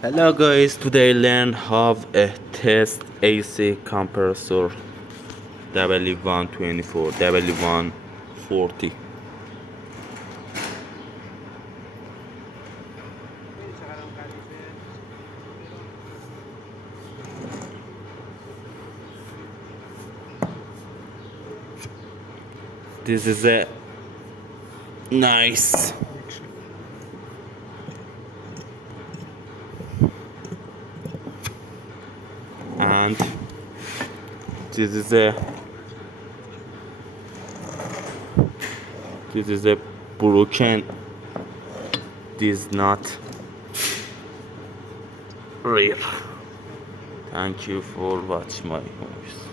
Hello guys, today learn how a test AC compressor w124 w140. This is a nice and this is a broken this not real. Thank you for watching my voice.